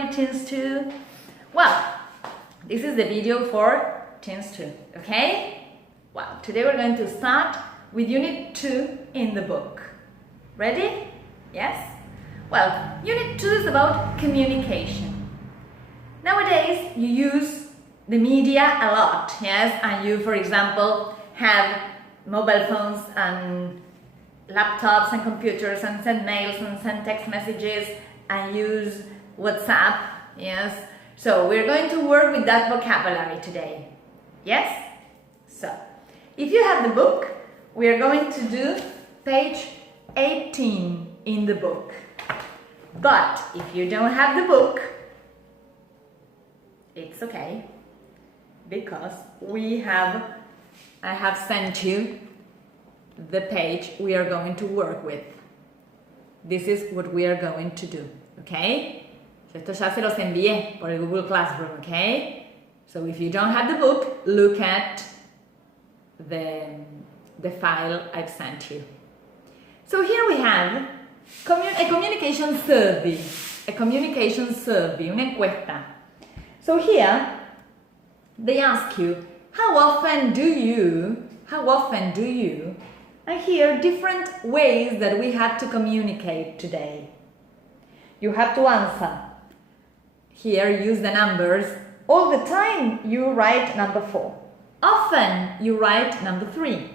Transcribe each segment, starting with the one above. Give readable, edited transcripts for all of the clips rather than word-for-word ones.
you, Teens 2? Well, this is the video for Teens 2, okay? Well, today we're going to start with Unit 2 in the book. Ready? Yes? Well, Unit 2 is about communication. Nowadays, you use the media a lot, yes? And you, for example, have mobile phones and laptops and computers and send mails and send text messages and use WhatsApp, yes? So we're going to work with that vocabulary today, yes? So, if you have the book, we are going to do page 18 in the book. But if you don't have the book, it's okay, because I have sent you the page we are going to work with. This is what we are going to do, okay? Esto ya se los envié por el Google Classroom, okay? So if you don't have the book, look at the file I've sent you. So here we have a communication survey, una encuesta. So here they ask you, how often do you, and here different ways that we have to communicate today. You have to answer. Here use the numbers. All the time you write number 4. Often you write number 3.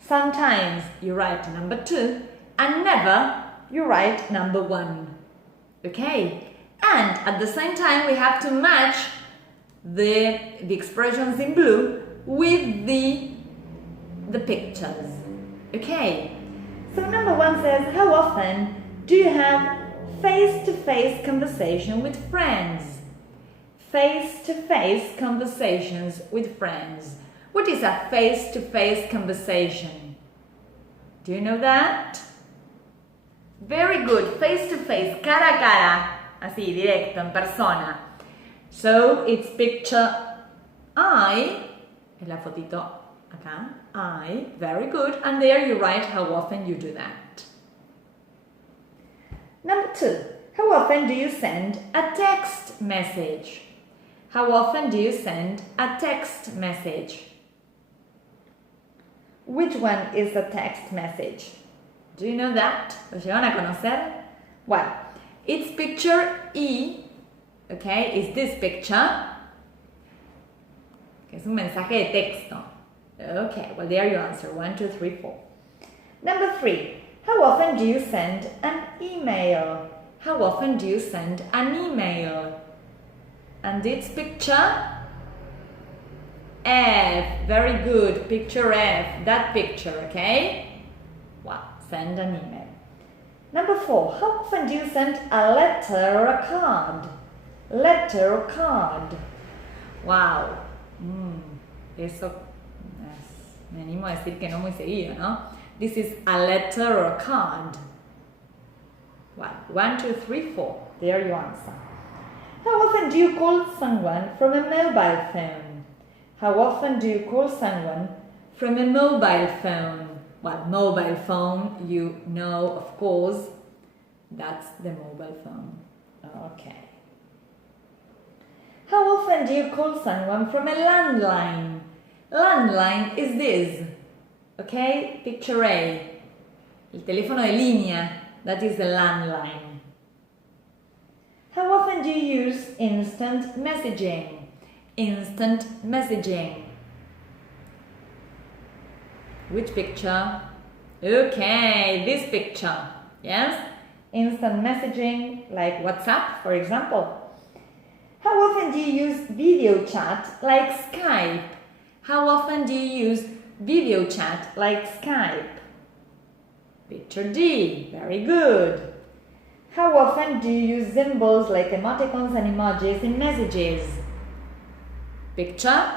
Sometimes you write number 2. And never you write number 1. Okay? And at the same time we have to match the expressions in blue with the pictures. Okay? So number 1 says, how often do you have face-to-face conversation with friends? Face-to-face conversations with friends. What is a face-to-face conversation? Do you know that? Very good. Face-to-face, cara a cara. Así, directo, en persona. So, it's picture I, en la fotito acá, I, very good. And there you write how often you do that. Number 2, how often do you send a text message? How often do you send a text message? Which one is a text message? Do you know that? ¿Lo llevan a conocer? Well, it's picture E, okay, it's this picture, que es un mensaje de texto. Okay, well there you answer, 1, 2, 3, 4. Number 3, how often do you send an email? How often do you send an email? And it's picture F. Very good. Picture F. That picture, okay? Wow. Send an email. Number 4. How often do you send a letter or a card? Letter or card? Wow. Eso me animo a decir que no muy seguido, ¿no? This is a letter or a card. Wow. 1, 2, 3, 4. There you answer. How often do you call someone from a mobile phone? How often do you call someone from a mobile phone? Well, mobile phone, you know, of course, that's the mobile phone. Okay. How often do you call someone from a landline? Landline is this. Okay, picture A. El teléfono de línea, that is the landline. How often do you use instant messaging? Instant messaging. Which picture? Okay, this picture. Yes? Instant messaging, like WhatsApp, for example. How often do you use video chat, like Skype? How often do you use video chat, like Skype? Picture D. Very good. How often do you use symbols like emoticons and emojis in messages? Picture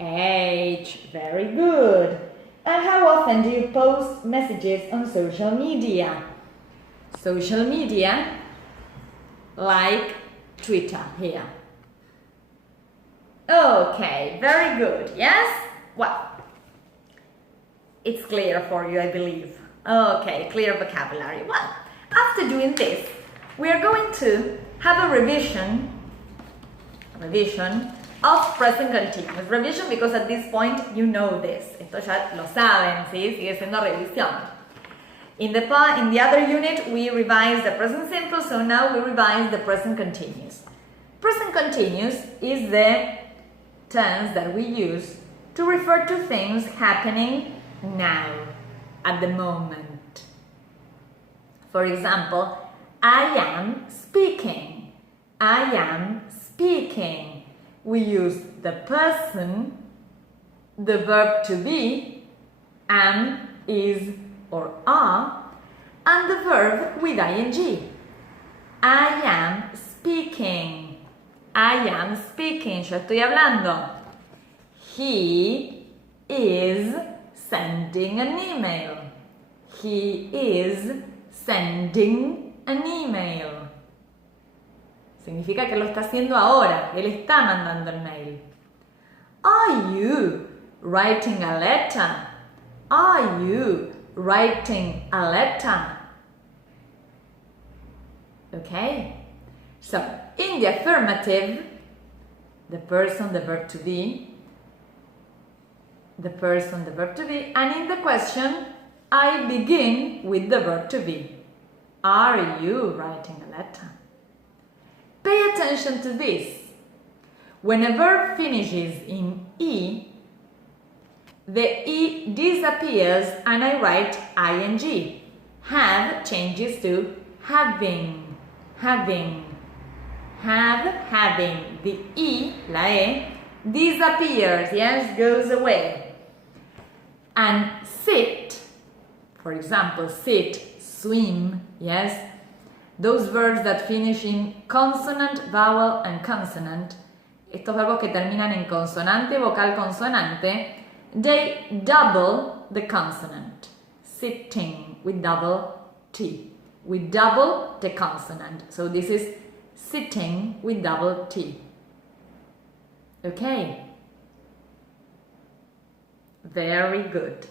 H. Very good. And how often do you post messages on social media? Social media, like Twitter here. Okay, very good. Yes? Well, it's clear for you, I believe. Okay, clear vocabulary. Well, after doing this, we are going to have a revision of present continuous. Revision because at this point you know this. Esto ya lo saben, ¿sí? Sigue siendo revisión. In the other unit we revised the present simple, so now we revise the present continuous. Present continuous is the tense that we use to refer to things happening now, at the moment. For example, I am speaking. I am speaking. We use the person, the verb to be, am, is, or are, and the verb with ing. I am speaking. I am speaking. Yo estoy hablando. He is sending an email. He is sending an email. Significa que lo está haciendo ahora. Él está mandando el mail. Are you writing a letter? Are you writing a letter? Okay? So, in the affirmative, the person, the verb to be, the person, the verb to be, and in the question, I begin with the verb to be. Are you writing a letter? Pay attention to this. When a verb finishes in E, the E disappears and I write ing. Have changes to having. Having. Have, having. The E, la E, disappears, yes, goes away. And sit, for example, sit, swim, yes, those verbs that finish in consonant, vowel, and consonant, estos verbos que terminan en consonante, vocal, consonante, they double the consonant. Sitting, we double T. We double the consonant. So this is sitting with double T. Okay? Very good.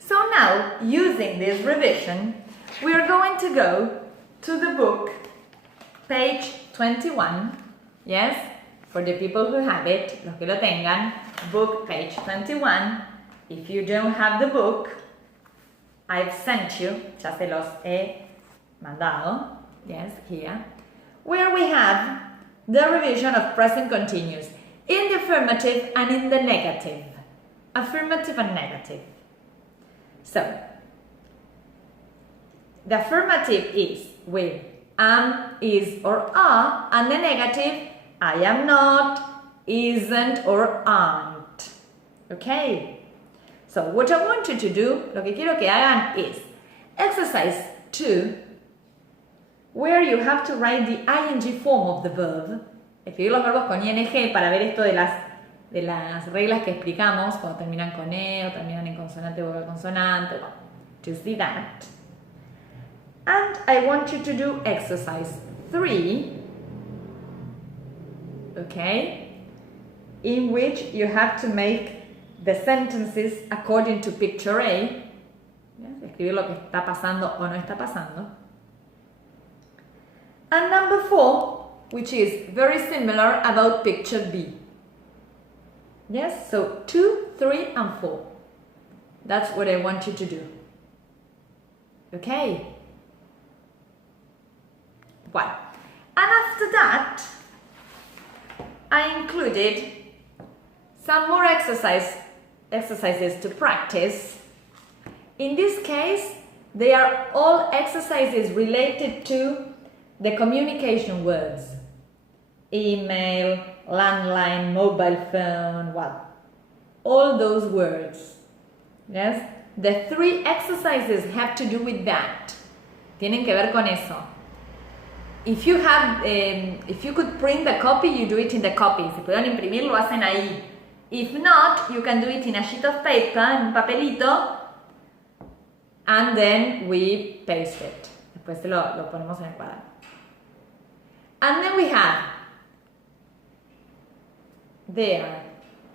So now, using this revision, we are going to go to the book, page 21. Yes? For the people who have it, los que lo tengan, book page 21. If you don't have the book, I've sent you, ya se los he mandado, yes, here, where we have the revision of present continuous in the affirmative and in the negative. Affirmative and negative. So, the affirmative is with am, is, or are, and the negative, I am not, isn't, or aren't. Okay? So, what I want you to do, lo que quiero que hagan is exercise 2, where you have to write the ing form of the verb. Escribir los verbos con ing para ver esto de las reglas que explicamos, cuando terminan con e o terminan en consonante, vocal, consonante, well, to see that. And I want you to do exercise 3, okay, in which you have to make the sentences according to picture A, yes, escribir lo que está pasando o no está pasando. And number 4, which is very similar about picture B. Yes, so 2, 3, and 4. That's what I want you to do. Okay? Well, and after that, I included some more exercises to practice. In this case, they are all exercises related to the communication words. Email, landline, mobile phone, well, all those words. Yes? The 3 exercises have to do with that. Tienen que ver con eso. If you could print the copy, you do it in the copy. Si pueden imprimir, lo hacen ahí. If not, you can do it in a sheet of paper, en un papelito, and then we paste it. Después lo ponemos en el cuaderno. And then we have there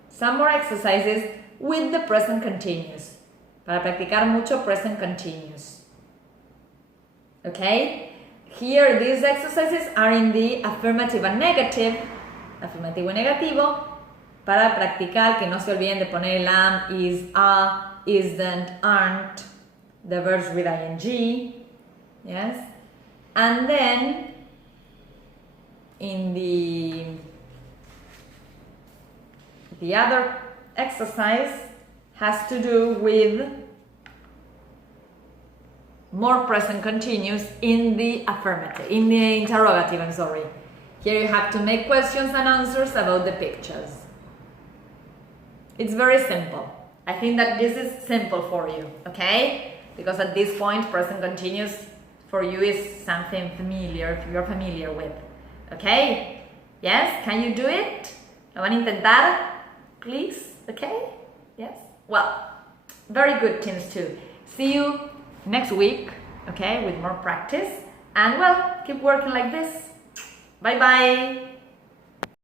some more exercises with the present continuous. Para practicar mucho present continuous. Okay? Here, these exercises are in the affirmative and negative, afirmativo y negativo, para practicar, que no se olviden de poner el am, is, are, isn't, aren't, the verbs with ing, yes? And then, in the other exercise has to do with more present continuous in the affirmative, in the interrogative, I'm sorry. Here you have to make questions and answers about the pictures. It's very simple. I think that this is simple for you, okay? Because at this point, present continuous for you is something familiar, you're familiar with, okay? Yes, can you do it? ¿Lo van a intentar? Please, okay? Yes? Well, very good, teens 2. See you next week, okay, with more practice. And well, keep working like this. Bye bye.